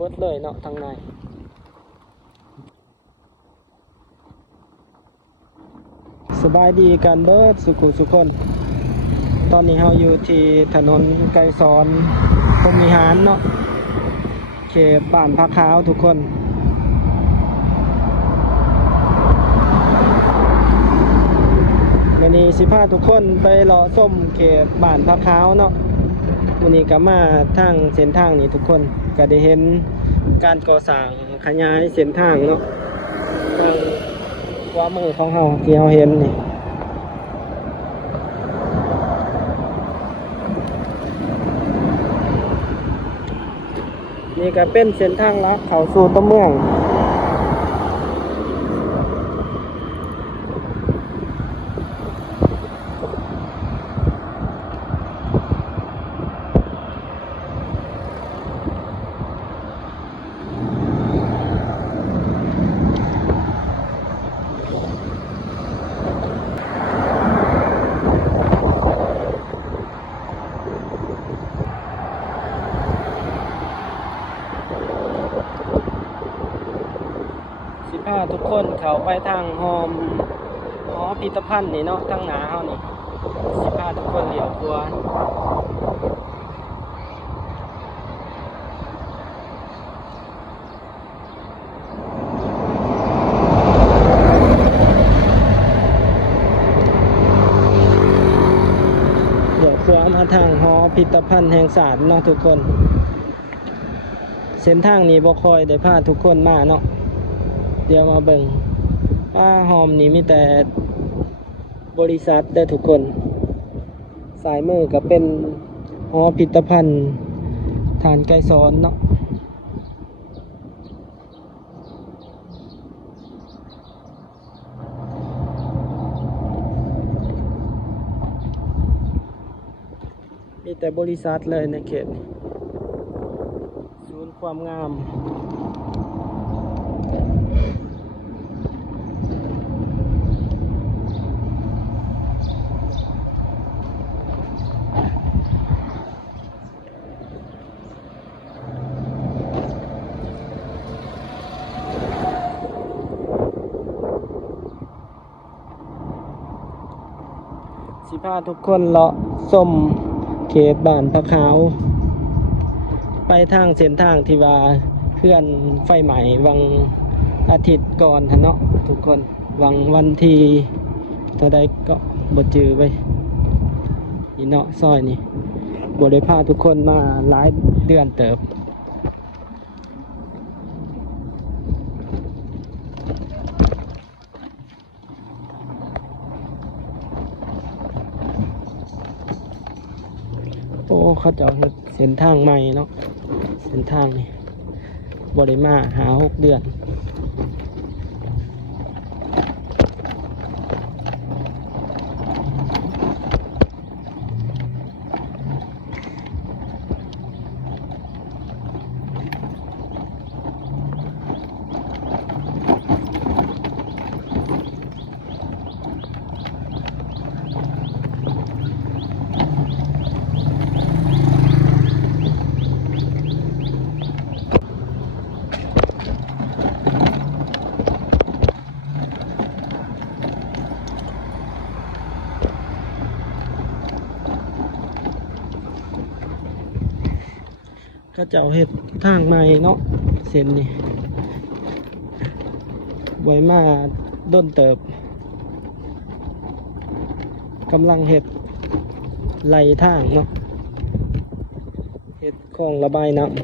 บดเลยเนาะทางในสบายดีกันเบิดสุขุสุคน ตอนนี้เราอยู่ที่ถนนไกรสอนพรหมวิหารเนาะเขตบ้านพระขาวทุกคนวันนี้สิพาทุกคนไปรอส้มเขตบ้านพระขาวเนาะวันนี้ก็มาทางเส้นทางนี้ทุกคนก็ได้เห็นการก่อสร้างขยายเส้นทางเนาะทางขวามือของเราที่เราเห็นนี่ก็เป็นเส้นทางลัดเข้าสู่ตัวเมืองทุกคนเขาไปทางหอพิพิธภัณฑ์นี่เนาะทางหนาเฮานี่15ทุกคนเหลียวตัวเดี๋ยวตัวมาทางหอพิพิธภัณฑ์แห่งศาสตร์เนาะทุกคนเส้นทางนี้บ่ค่อยได้พาทุกคนมาเนาะเดี๋ยวมาเบิ่งหอมนี่มีแต่บริษัทได้ทุกคนสายมือก็เป็นหอพิพิธภัณฑ์ฐานไกรสอนเนาะมีแต่บริษัทเลยในเขตศูนย์ความงามสิพาทุกคนเลาะส้มเขตบ้านพระขาวไปทางเส้นทางที่ว่าเพื่อนไฟใหม่วังอาทิตย์ก่อนเนาะทุกคนวังวันที่เท่าใดก็บ่จือไปนี่เนาะซอยนี่บ่ได้พาทุกคนมาหลายเดือนเติบโอ้เขาจะเฮ็ดเส้นทางใหม่เนาะเส้นทางนี่บ่ได้มาหา6 เดือนเขาจะเฮ็ดทางใหม่เนาะเส้นนี่ไว้มาด้นเติบกำลังเฮ็ดไหลทางเนาะเฮ็ดคลองระบายน้ำ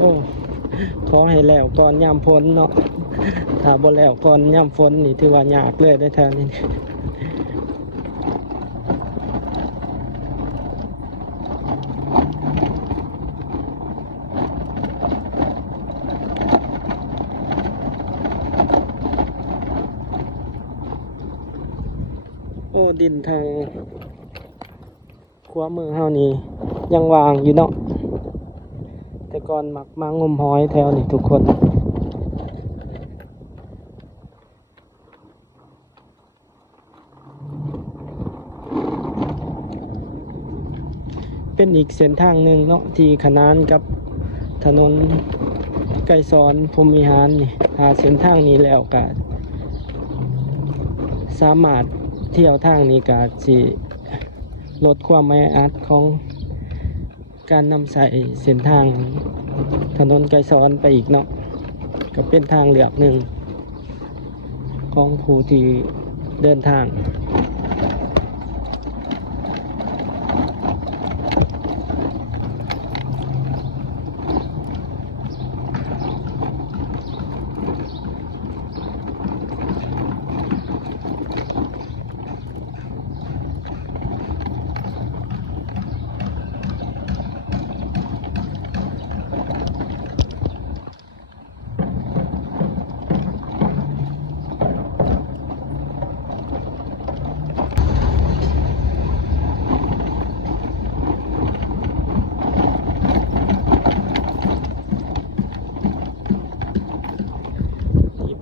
โอ้ขอให้แล้วก่อนยามฝนเนาะถ้าบ่แล้วก่อนยามฝนนี่ถือว่ายากเลยได้แถวนี้ โอ้ดินทางขวามือเฮานี่ยังวางอยู่เนาะแต่ก่อนมักมางมหอยแถวนี้ทุกคนเป็นอีกเส้นทางหนึ่งเนาะที่ขนานกับถนนไกรสอนพรหมวิหารนี่หาเส้นทางนี้แล้วก็สามารถเที่ยวทางนี้ก็สิลดความแออัดของการนำใส่เส้นทางถนนไกรสอนไปอีกเนาะก็เป็นทางเลือกหนึ่งของผู้ที่เดินทาง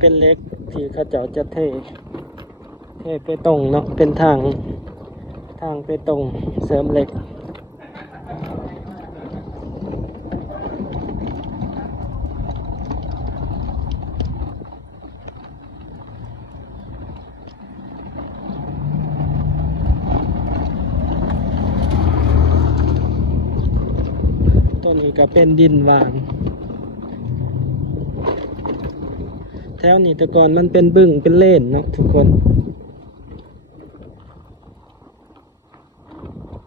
เป็นเล็กที่เขาเจ้าจะเทไปตรงเนาะเป็นทางไปตรงเสริมเหล็กต้นนี้ก็เป็นดินวางแถวนี้แต่ก่อนมันเป็นบึ้งเป็นเล่นเนาะทุกคน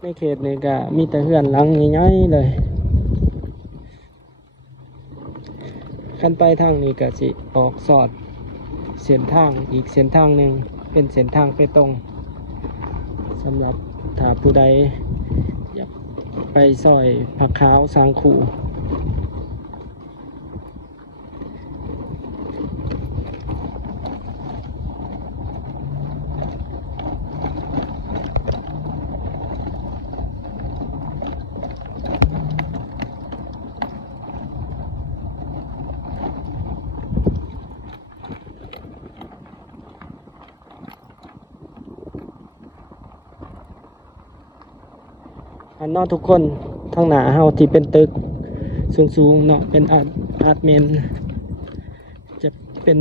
ในเขตนี้ก็มีแต่เฮือนหลังใหญ่ๆเลยคันไปทางนี้ก็สิออกสอดเส้นทางอีกเส้นทางหนึ่งเป็นเส้นทางไปตรงสำหรับถ้าผู้ใดอยากไปซอยผักขาวสางขู่อันนอกทุกคนทางหน้าเฮาที่เป็นตึกสูงๆเนาะเป็นอาร์ตเมนจะเป็น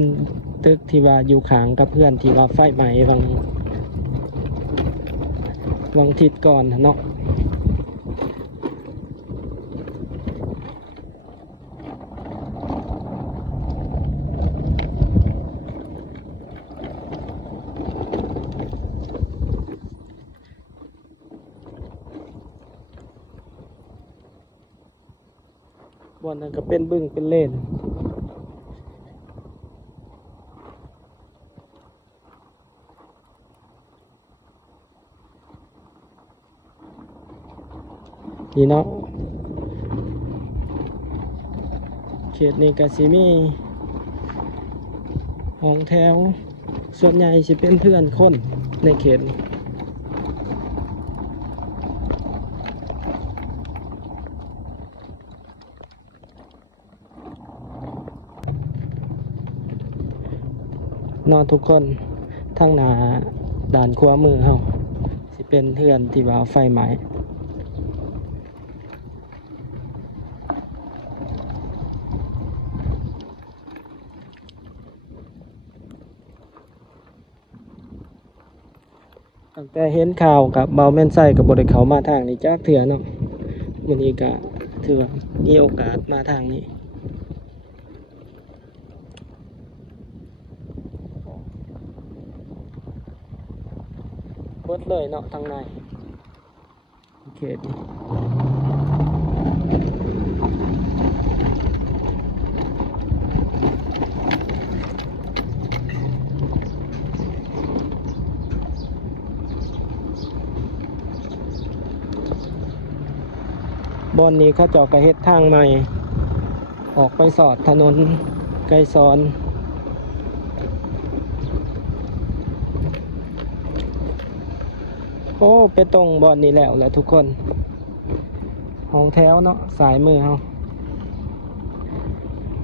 ตึกที่ว่าอยู่ข้างกับเพื่อนที่ว่าไฟไหม้วังทิศก่อนเนาะบอนนั้นก็เป็นบึ้งเป็นเล่นนี่เนาะเขตนี้ก็สิมีห้องแถวส่วนใหญ่สิเป็นเพื่อนคนในเขตนอนทุกคนทางหน้าด่านขวามือเฮาสิเป็นเพื่อนที่ว่าไฟไหม้ตั้งแต่เห็นข่าวกับเบาแม่นไส้กับบริเขามาทางนี้จากเถื่อเนาะวันนี้ก็ถือว่ามีโอกาสมาทางนี้เบิดเลยเนาะทางในโอเคดีบอนนี้เขาเจาะกระเฮ็ดทางใหม่ออกไปสอดถนนไกรสอน โอ้ไปตรงบอนนี้แล้วแหละทุกคนห้องแถวเนาะสายมือเฮา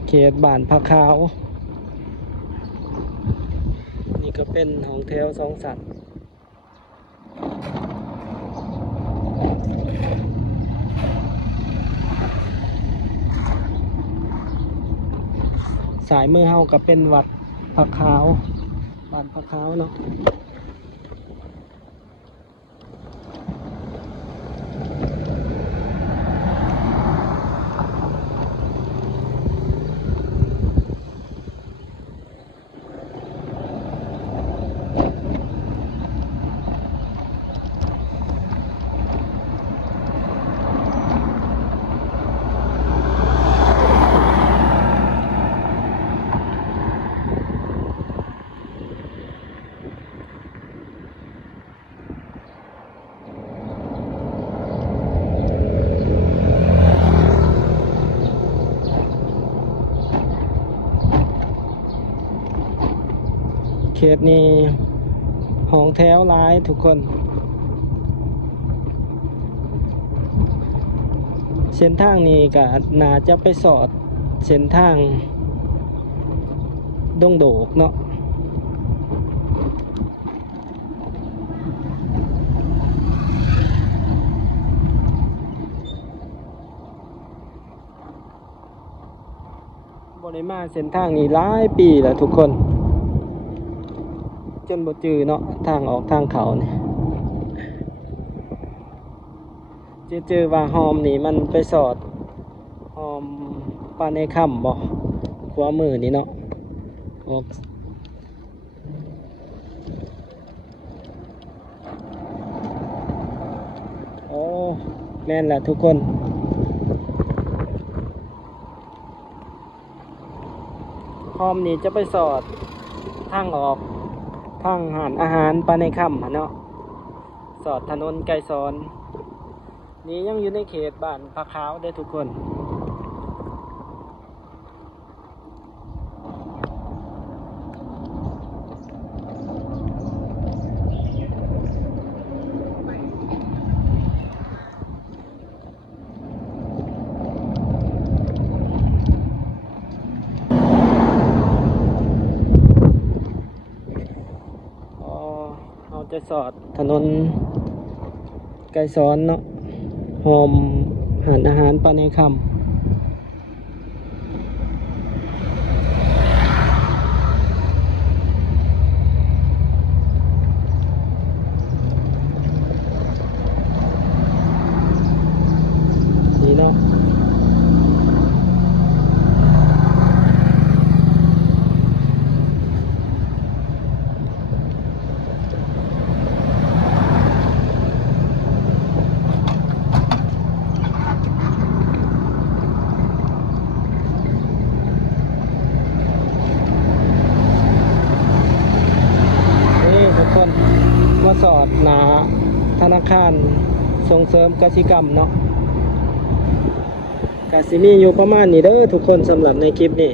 เขตบ้านผักขาวนี่ก็เป็นห้องแถวสองสัตว์สายมือเฮาก็เป็นวัดผักขาวบ้านผักขาวเนาะเขตนี้ห้องแถวหลายทุกคนเส้นทางนี้ก็น่าจะไปสอดเส้นทางดงโดกเนาะบริมาเส้นทางนี้หลายปีแล้วทุกคนจนบ่จือเนาะทางออกทางเขาเนี่ยเจอว่าหอมนี่มันไปสอดหอมปลาในค่ำบ่ขวามือนี่เนาะออกโอ้แม่นแหละทุกคนหอมนี่จะไปสอดทางออกทางหารอาหารปลาในค่ำเนาะสอดถนนไกลสอนนี่ยังอยู่ในเขตบ้านผักขาวได้ทุกคนเราจะสอดถนนไกลสอนเนาะหอมหารอาหารปลาในค่ำนี่เนาะนี่ทุกคนมาสอดหนาธนาคารส่งเสริมกสิกรรมเนาะกสิมีอยู่ประมาณนี้เด้อทุกคนสำหรับในคลิปนี้